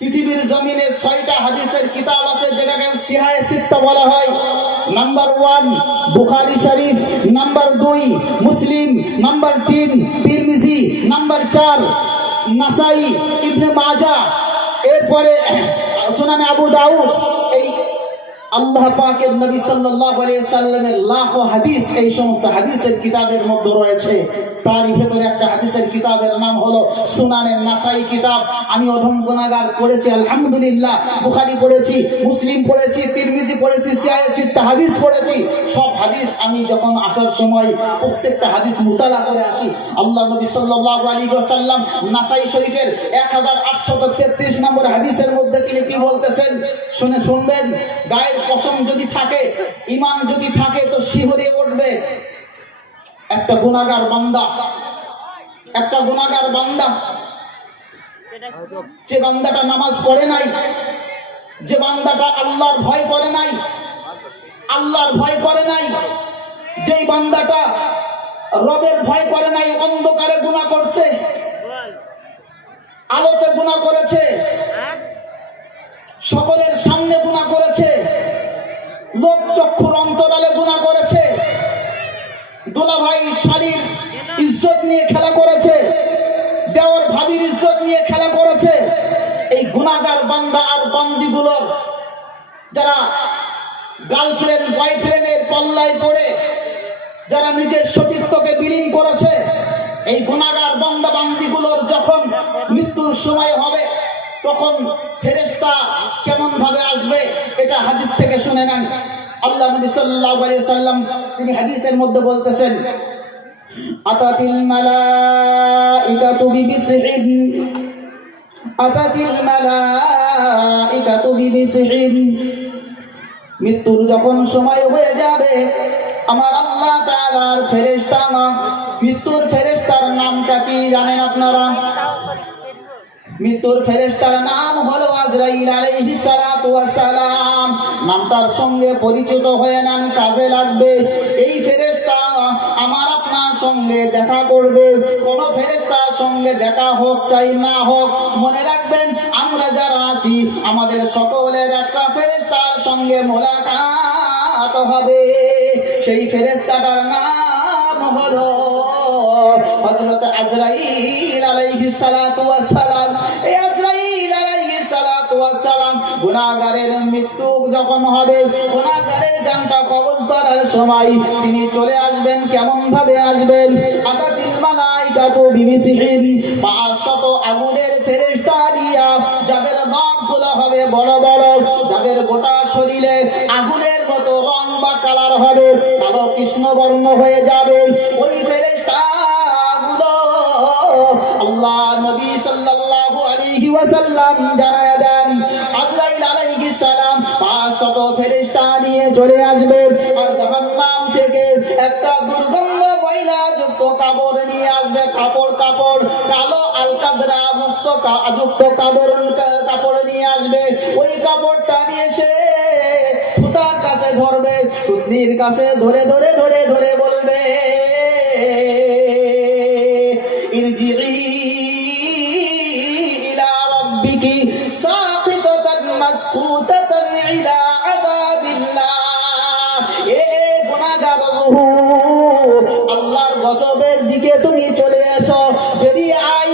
পৃথিবীর জমিনে 6টা হাদিসের কিতাব আছে যেটাকে সিহায়ে সিত্তা বলা হয়। নাম্বার 1 বুখারী শরীফ, নাম্বার 2 মুসলিম, নাম্বার 3 তিরমিজি, নাম্বার 4 নাসাই, ইবনে মাজাহ, এরপরে সুনানে আবু দাউদ। এই আল্লাহ পাকের নবী সাল্লাল্লাহু আলাইহি সাল্লামের লাখো হাদিস এই সমস্ত হাদিসের কিতাবের মধ্যে রয়েছে। তারই ভেতরে একটা হাদিসের কিতাবের নাম হলো সুনানে নাসাই কিতাব। আমি অধম গুনাহগার পড়েছি আলহামদুলিল্লাহ। বুখারী পড়েছি, মুসলিম পড়েছি, তিরমিজি পড়েছি, সিহায়ে সিত্তা হাদিস পড়েছি। সব হাদিস আমি যখন আসার সময় প্রত্যেকটা হাদিস মুতালা করে আসি। আল্লাহ নবী সাল্লাল্লাহু আলাইহি ওয়াসাল্লাম নাসাই শরীফের 1833 নম্বর হাদিসের মধ্যে তিনি কি বলতেছেন শুনবেন। গায়ের পশম যদি থাকে, ঈমান যদি থাকে তো শিহরে উঠবে। একটা গুনাহগার বান্দা যে বান্দাটা নামাজ পড়ে নাই, যে বান্দাটা আল্লাহর ভয় করে নাই, যেই বান্দাটা রবের ভয় করে নাই, অন্ধকারে গুনাহ করছে, আলোতে গুনাহ করেছে, সকলের সামনে গুনাহ করেছে, লোক চক্ষুর অন্তরালে গুনাহ করেছে, দুলাভাই শালীর ইজ্জত নিয়ে খেলা করেছে, দেওর ভাবির ইজ্জত নিয়ে খেলা করেছে। এই গুনাহগার বান্দা আর বান্দিগুলোর যারা গার্লফ্রেন্ড বয়ফ্রেন্ডের কল্লায় পড়ে যারা নিজের সতীত্বকে বিলীন করেছে, এই গুনাহগার বান্দা বান্দিগুলোর যখন মৃত্যুর সময় হবে তখন ফেরেশতা কেমন ভাবে আসবে এটা হাদিস থেকে শুনে নেন। আল্লাহ নবী সাল্লাল্লাহু আলাইহি ওয়াসাল্লাম তিনি হাদিসের মধ্যে বলতেছেন, আতাতিল মালাইকাতু বিবিসহিন। মৃত্যুর যখন সময় হয়ে যাবে আমার আল্লাহ তাআলার ফেরেশতা, মৃত্যুর ফেরেশতার নামটা কি জানেন আপনারা? মৃত্যুর ফেরেশতার নাম হলো আজরাইল আলাইহিস সালাতু ওয়াস সালাম। নামটার সঙ্গে পরিচিত হয়ে নেন, কাজে লাগবে। এই ফেরেশতা আমার আপনার সঙ্গে দেখা করবে। কোন ফেরেশতার সঙ্গে দেখা হোক চাই না হোক, মনে রাখবেন আমরা যারা আছি আমাদের সকলের একটা ফেরেশতার সঙ্গে মোলাকাত হবে। সেই ফেরেশতাটার নাম হলো হযরত আজরাইল আলাইহিস সালাতু ওয়াস সালাম। এই আজরাইল আলাইহিস সালাতু ওয়াস সালাম গুনাহগারের মৃত্যু যখন হবে, গুনাহগারের জানটা কবজ করার সময় তিনি চলে আসবেন। কেমন ভাবে আসবেন? আতাতিল মালাইকাতু বিবিসিহিন, 500 আগুনের ফেরেশতা দিয়া, যাদের নখগুলো হবে বড় বড়, যাদের গোটা শরীরে আগুনের মতো রং বা কালার হবে, কালো কৃষ্ণ বর্ণ হয়ে যাবে। ওই ফেরেশতা আল্লাহ নবী সাল্লাল্লাহু আলাইহি ওয়াসাল্লাম জানায়া দেন আজরাইল আলাইহিস সালাম 500 ফেরেশতা নিয়ে চলে আসবে। আর জাহান্নাম থেকে একটা দুর্গন্ধ ময়লা যুক্ত কাপড় নিয়ে আসবে। কাপড় কালো আলকাদরা যুক্ত কাপড় নিয়ে আসবে। ওই কাপড়টা নিয়ে এসে থুতার কাছে ধরবে, থুতনির কাছে ধরে ধরে ধরে ধরে বলবে, আল্লাহর গজবের দিকে তুমি চলে এসো, বেরিয়ে আয়,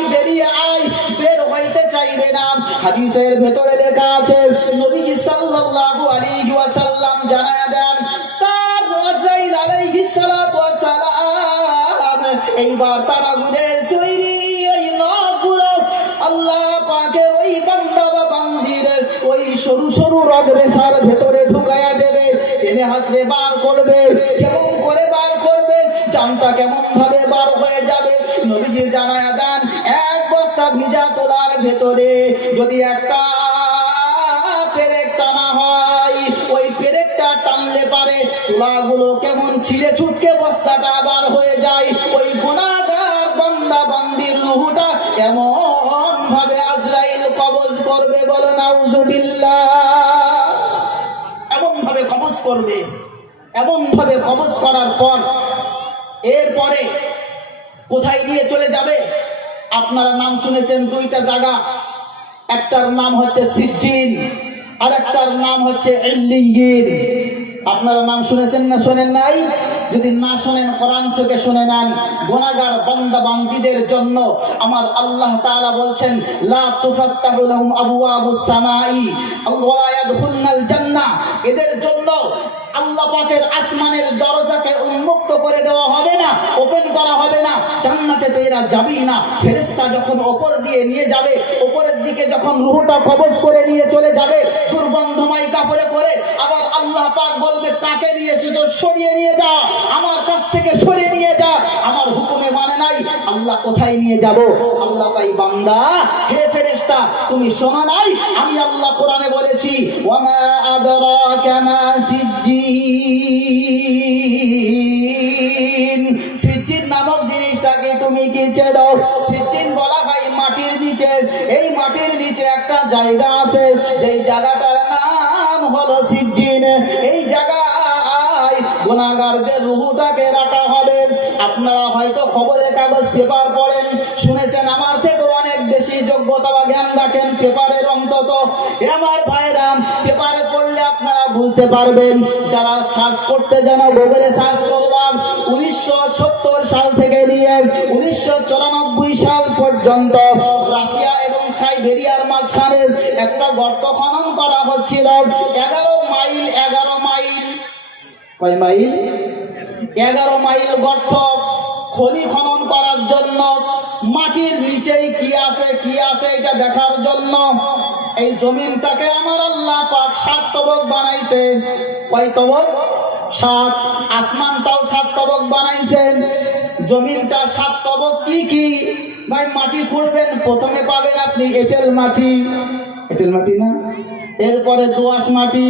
বের হইতে চাইবে না। হাদিসের ভেতরে লেখা আছে নবীজি সাল্লাল্লাহু আলাইহি ওয়াসাল্লাম জানায়া দেন তার আজরাইল আলাইহিস সালাতু ওয়াস সালাম এইবার তার আগুনের তৈরি ওই নখগুলো আল্লাহ পাকের ওই বান্দা বা বান্দির ওই সরু সরু রগরেশার ভেতরে ঢুকায়া দেবে, টেনে হাসরে বার করবে। কেমন করে বার করবে? জানটা কেমন ভাবে বার হয়ে যাবে? নবীজি জানায়া দেন এক বস্তা ভিজা তোলার ভেতরে যদি একটা পেরেক টানা হয়, ওই পেরেকটা টানলে পারে তোলাগুলো কেমন ছিঁড়ে ছুটকে বস্তাটা বার হয়ে যায়। ওই গুনাহগার বান্দা বান্দির রূহটা এমন ভাবে আজরাইল কবজ করবে, বলো নাউজুবিল্লাহ। এমন ভাবে কবজ করবে, এমন ভাবে কবজ করার পর এরপরে কোথায় নিয়ে চলে যাবে? আপনারা নাম শুনেছেন 2টা জায়গা, একটার নাম হচ্ছে সিজ্জিন, আর একটার নাম হচ্ছে ইল্লিয়িন। আপনারা নাম শুনেছেন না শোনেন নাই? যদি না শোনেন কোরআন থেকে শুনে নেন। গুনাহগার বান্দা বান্দীদের জন্য আমার আল্লাহ তাআলা বলছেন, লা তুফাত্তাহু লাহুম আবওয়াবুস সামাই ওয়া লা ইয়াদখুলুনাল জান্নাহ। এদের জন্য আল্লাহ পাকের আসমানের দরজাকে উন্মুক্ত করে দেওয়া হবে না, ওপেন করা হবে না। জান্নাতে তো এরা যাবেই না। ফেরেশতা যখন উপর দিয়ে নিয়ে যাবে, উপরের দিকে যখন রূহটা কবজ করে নিয়ে চলে যাবে দুর্গন্ধময় কাপড়ে করে, আবার আল্লাহ পাক বলবে, কাকে নিয়ে এসেছো? সরিয়ে নিয়ে যা, আমার কাছ থেকে সরিয়ে নিয়ে যা, আমার হুকুমে মানে নাই। আল্লাহ কোথায় নিয়ে যাব? আল্লাহ পাই বান্দা, হে ফেরেশতা তুমি শোনো নাই? আমি আল্লাহ কোরআনে বলেছি, ওয়া মা আদরাকা মা সিজ্জিন। সিজ্জিন নামক জিনিসটাকে তুমি কি চেনো? সিজ্জিন বলা হয় মাটির নিচে। এই মাটির নিচে একটা জায়গা আছে, এই জায়গাটার নাম হলো সিজ্জিন। এই জায়গায় গুনাহগারদের রূহটাকে রাখা হবে। আপনারা হয়তো খবরের কাগজ পেপার পড়েন, শুনেছেন, আমার থেকে অনেক বেশি যোগ্যতা বা জ্ঞান রাখেন পেপারের অন্তত। আমার ভাইরা, পেপারে পড়লে আপনারা বুঝতে পারবেন। যারা সার্চ করতে জানো, গুগলে সার্চ করলাম, 1970 সাল থেকে নিয়ে 1994 সাল পর্যন্ত রাশিয়া এবং সাইবেরিয়ার মাঝখানে একটা গর্ত খনন করা হচ্ছিল। 11 মাইল, 11 মাইল, কয় মাইল? 11 মাইল গর্ত খনি খনন করার জন্য, মাটির নিচেই কি আছে কি আছে এটা দেখার জন্য। এই জমিনটাকে আমার আল্লাহ পাক 7 তবক বানাইছে। কয় তবক? 7। আসমানটাও 7 তবক বানাইছেন। জমিনটা 7 তবক। কি কি? ভাই মাটি খুঁড়বেন, প্রথমে পাবেন আপনি এঁটেল মাটি, এঁটেল মাটি না, এরপরে দোআঁশ মাটি,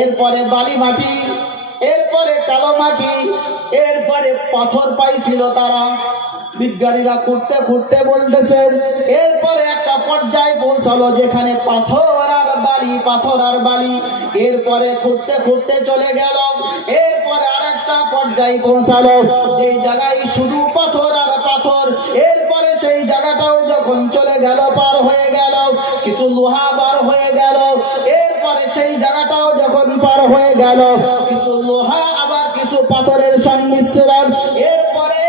এরপরে বালি মাটি, এরপরে কালো মাটি, এরপরে পাথর পাইছিল তারা। বিজ্ঞানীরা খুঁড়তে খুঁড়তে বলতেছেন, এরপরে একটা পর্যায়ে পৌঁছালো যেখানে পাথর আর বালি, পাথর আর বালি। এরপরে খুঁড়তে খুঁড়তে চলে গেল, এরপরে আরেকটা পর্যায়ে পৌঁছালো যেই জায়গায় শুধু পাথর আর পাথর। এরপরে সেই জায়গাটাও যখন চলে গেল, পার হয়ে গেল, কিছু লোহা বার হয়ে গেল। এরপরে সেই জায়গাটাও যখন পার হয়ে গেল, কিছু লোহা আবার কিছু পাথরের সংমিশ্রণ। এরপরে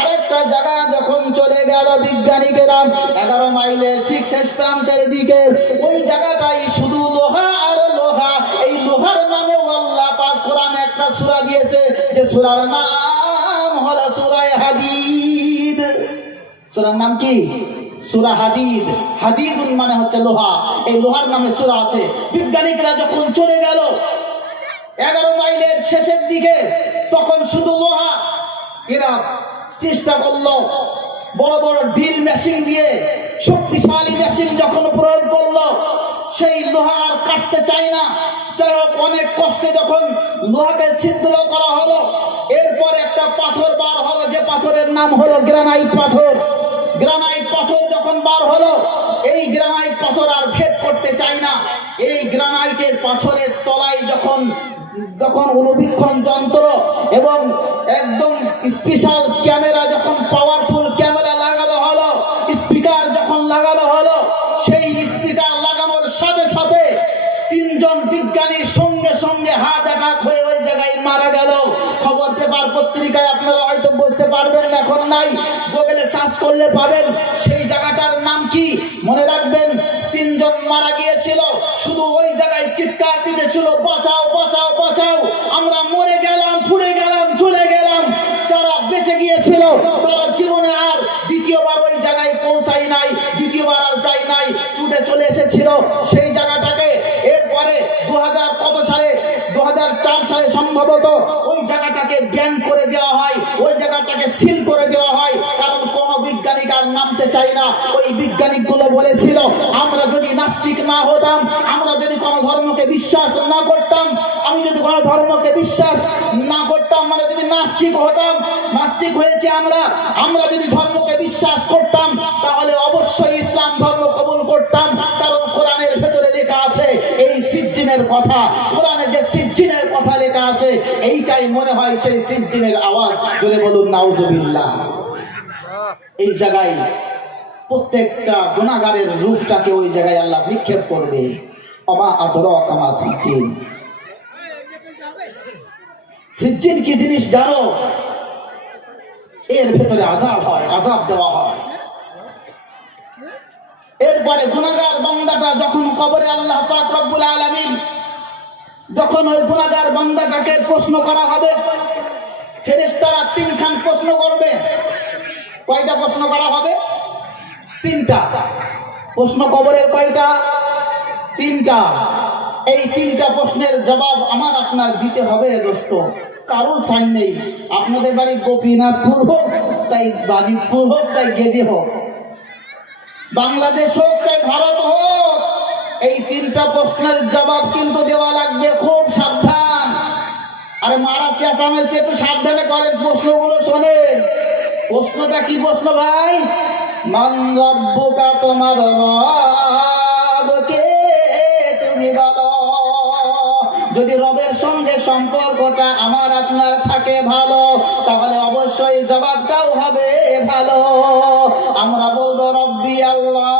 আরেকটা জায়গা যখন চলে গেল, বিজ্ঞানীরা 11 মাইলের ঠিক শেষ প্রান্তের দিকে ওই জায়গাটাই শুধু লোহা আর লোহা। এই লোহার নামে আল্লাহ পাক কোরআনে একটা সূরা দিয়েছে, যে সূরার নাম হলো সূরা হাদীদ। সূরার নাম কি? সূরা হাদীদ। হাদীদুন মানে হচ্ছে লোহা। এই লোহার নামে সূরা আছে। বিজ্ঞানীরা যখন চলে গেল 11 মাইলের শেষের দিকে, তখন শুধু লোহা। এরা চেষ্টা করলো বড় বড় ড্রিল মেশিন দিয়ে, শক্তিশালী মেশিন যখন প্রয়োগ করলো, সেই লোহা আর কাটতে চায় না। যাই হোক, অনেক কষ্টে যখন লোহাকে ছিদ্র করা হলো, এরপর একটা পাথর বার হলো, যে পাথরের নাম হলো গ্রানাইট পাথর। গ্রানাইট পাথর যখন বার হলো, এই গ্রানাইট পাথর আর ভেদ করতে চায় না। এই গ্রানাইটের পাথরের তলায় যখন অনুবীক্ষণ যন্ত্র এবং একদম স্পেশাল ক্যামেরা, যখন পাওয়ারফুল ক্যামেরা লাগানো হলো, স্পিকার যখন লাগানো হলো, সেই স্পিকার লাগানোর সাথে সাথে 3 জন বিজ্ঞানীর সঙ্গে সঙ্গে হার্ট অ্যাটাক হয়ে ওই জায়গায় মারা গেল। খবর পেপার পত্রিকায় আপনারা হয়তো বুঝতে পারবেন না, এখন নাই, গুগলে সার্চ করলে পাবেন। সেই জায়গাটার নাম কি মনে রাখবেন। 3 জন মারা গিয়েছিল, শুধু ওই জায়গায় চিৎকার দিতেছিল, বাঁচাও বাঁচাও বাঁচাও, আমরা মরে গেলাম, পুড়ে গেলাম, চলে গেলাম। যারা বেঁচে গিয়েছিল তারা জীবনে আর দ্বিতীয়বার ওই জায়গায় পৌঁছায় নাই, দ্বিতীয়বার আর যায় নাই, ছুটে চলে এসেছিল সেই জায়গাটাকে। এরপরে 2000 কত সালে, 2004 সালে সম্ভবত ওই জায়গাটাকে ব্যান করে দেওয়া হয়, ওই জায়গাটাকে সিল করে দেওয়া হয়। কারণ কোন বিজ্ঞানিক আর নামতে চাই না। ওই বিজ্ঞানিকগুলো বলেছিল, আমরা যদি নাস্তিক না হতাম, আমরা যদি কোনো ধর্মকে বিশ্বাস না করতাম, আমি যদি কোনো ধর্মকে বিশ্বাস না করতাম, মানে যদি নাস্তিক হতাম, নাস্তিক হয়েছে আমরা যদি ধর্মকে বিশ্বাস করতাম, তাহলে অবশ্যই ইসলাম ধর্ম কবুল করতাম। কারণ কোরআনের ভেতরে লেখা আছে এই সিজ্জিনের কথা। কোরআনে যে সিজ্জিনের কথা লেখা আছে, এইটাই মনে হয় সেই সিজ্জিনের আওয়াজ। জোরে বলুন নাউজুবিল্লাহ। এই জায়গায় প্রত্যেকটা গুনাহগারের রূপটাকে ওই জায়গায় আল্লাহ নিক্ষেপ করবে। অমা আদরাকা মা সিজ্জিন, সিজ্জিন কি জিনিস জানো? এর ভেতরে আযাব হয়, আযাব দেওয়া হয়। এরপরে গুনাহগার বান্দাটা যখন কবরে, আল্লাহ পাক রব্বুল আলামিন যখন ওই গুনাহগার বান্দাটাকে প্রশ্ন করা হবে, ফেরেশতারা তিনখান প্রশ্ন করবে। কয়টা প্রশ্ন করা হবে? তিনটা প্রশ্ন। কবরের কয়টা? তিনটা। এই তিনটা প্রশ্নের জবাব আমার আপনার দিতে হবে দোস্ত। কারো সাইন নেই। আপনাদের বাড়ি গোপীনাথপুর হোক, চাই বাজিতপুর হোক, চাই গেজে হোক, বাংলাদেশ হোক, চাই ভারত হোক, এই তিনটা প্রশ্নের জবাব কিন্তু দেওয়া লাগবে। খুব সাবধান। আরে মারাসি আসামের চেয়ে একটু সাবধানে করেন, প্রশ্নগুলো শোনেন। প্রশ্নটা কি প্রশ্ন ভাই? মান রাব্বুকা, তোমার রব কে তুমি বলো। যদি রবের সঙ্গে সম্পর্কটা আমার আপনার থাকে ভালো, তাহলে অবশ্যই জবাবটাও হবে ভালো। আমরা বলবো রব্বি আল্লাহ,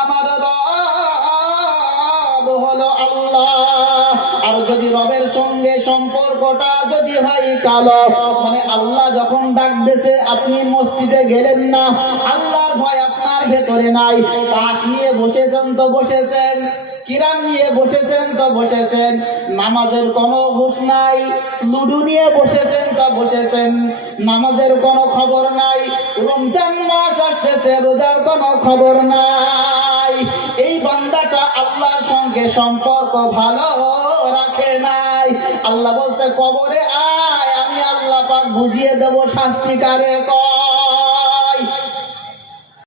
আমার রব হলো আল্লাহ। আর যদি রবের সঙ্গে সম্পর্কটা যদি হয় কালো, মানে আল্লাহ যখন ডাক দিয়েছে আপনি মসজিদে গেলেন না, আল্লাহর ভয় আপনার ভেতরে নাই, তাস নিয়ে বসেছেন তো বসেছেন, কিরাম নিয়ে বসেছেন তো বসেছেন, নামাজের কোনো হুঁশ নাই, লুডু নিয়ে বসেছেন তো বসেছেন, নামাজের কোনো খবর নাই, রমজান মাস আসতেছে, রোজার কোনো খবর নাই, এই বান্দাটা আল্লাহর সঙ্গে সম্পর্ক ভালো রাখে নাই। আল্লাহ বলছে কবরে আয়, আমি আল্লাহ পাক বুঝিয়ে দেব শাস্তি কারে কর।